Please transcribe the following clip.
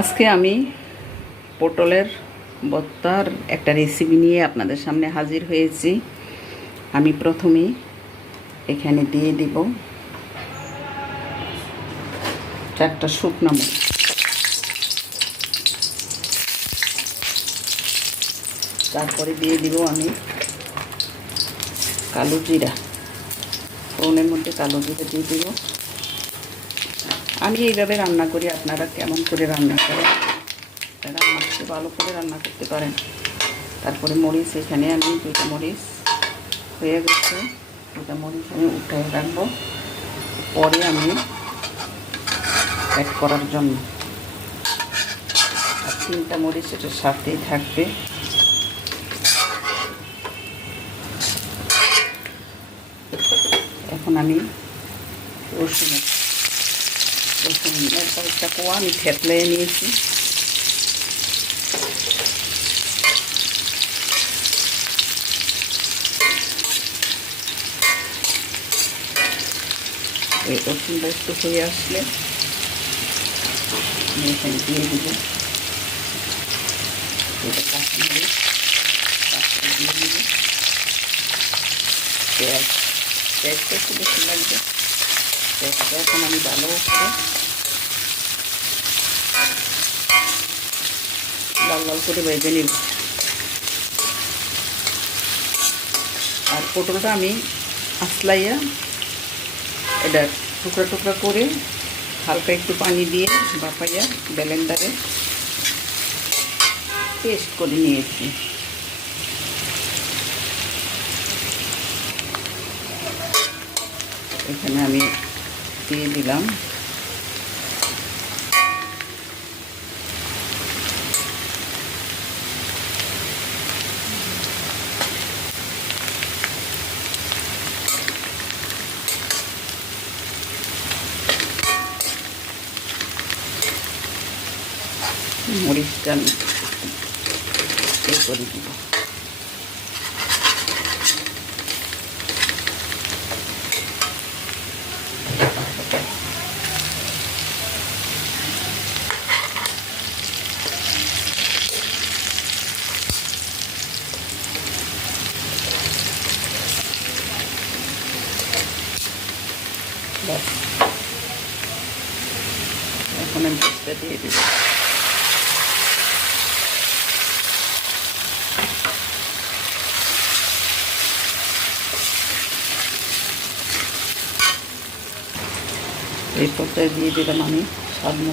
আজকে আমি পটলের ভর্তার একটা রেসিপি নিয়ে আপনাদের সামনে হাজির হয়েছি। আমি প্রথমেই এখানে দিয়ে দিব 4টা শুকনো মরিচ, তারপরে দিয়ে দিব আমি কালো জিরা, ফোড়নের মধ্যে কালো জিরা দিয়ে দিব। আমি এইভাবে রান্না করি, আপনারা কেমন করে রান্না করেন, রান্না করতে ভালো করে রান্না করতে পারেন। তারপরে মরিচ, এখানে আমি 2টা মরিচ হয়ে গেছে, 2টা মরিচ আমি উঠে রাখবো পরে আমি অ্যাড করার জন্য। আর 3টা মরিচ এটার সাথেই থাকবে। এখন আমি রসুনের কয়েকটা কোয়া আমি থেতলে নিয়েছি। এই রসুনটা একটু হয়ে আসলে আমি এখানে দিয়ে দিব কাঁচামরিচ, তারপরে দিয়ে দিব পেঁয়াজ। পেঁয়াজটা একটু বেশি লাগবে। পেঁয়াজটা এখন আমি ভালো করে লাল লাল করে ভেজে নিব। আর পটলটা আমি আসলাইয়া এটা টুকরা টুকরা করে হালকা একটু পানি দিয়ে বাপাইয়া ব্লেন্ডারে পেস্ট করে নিয়েছি। এখানে আমি দিয়ে দিলাম মরিচটা, আমি এই করে দিব। ব্যাস, এখন আমি পেস্টটা দিয়ে দিব। এই পর্যায়ে দিয়ে দিলাম আমি স্বাদ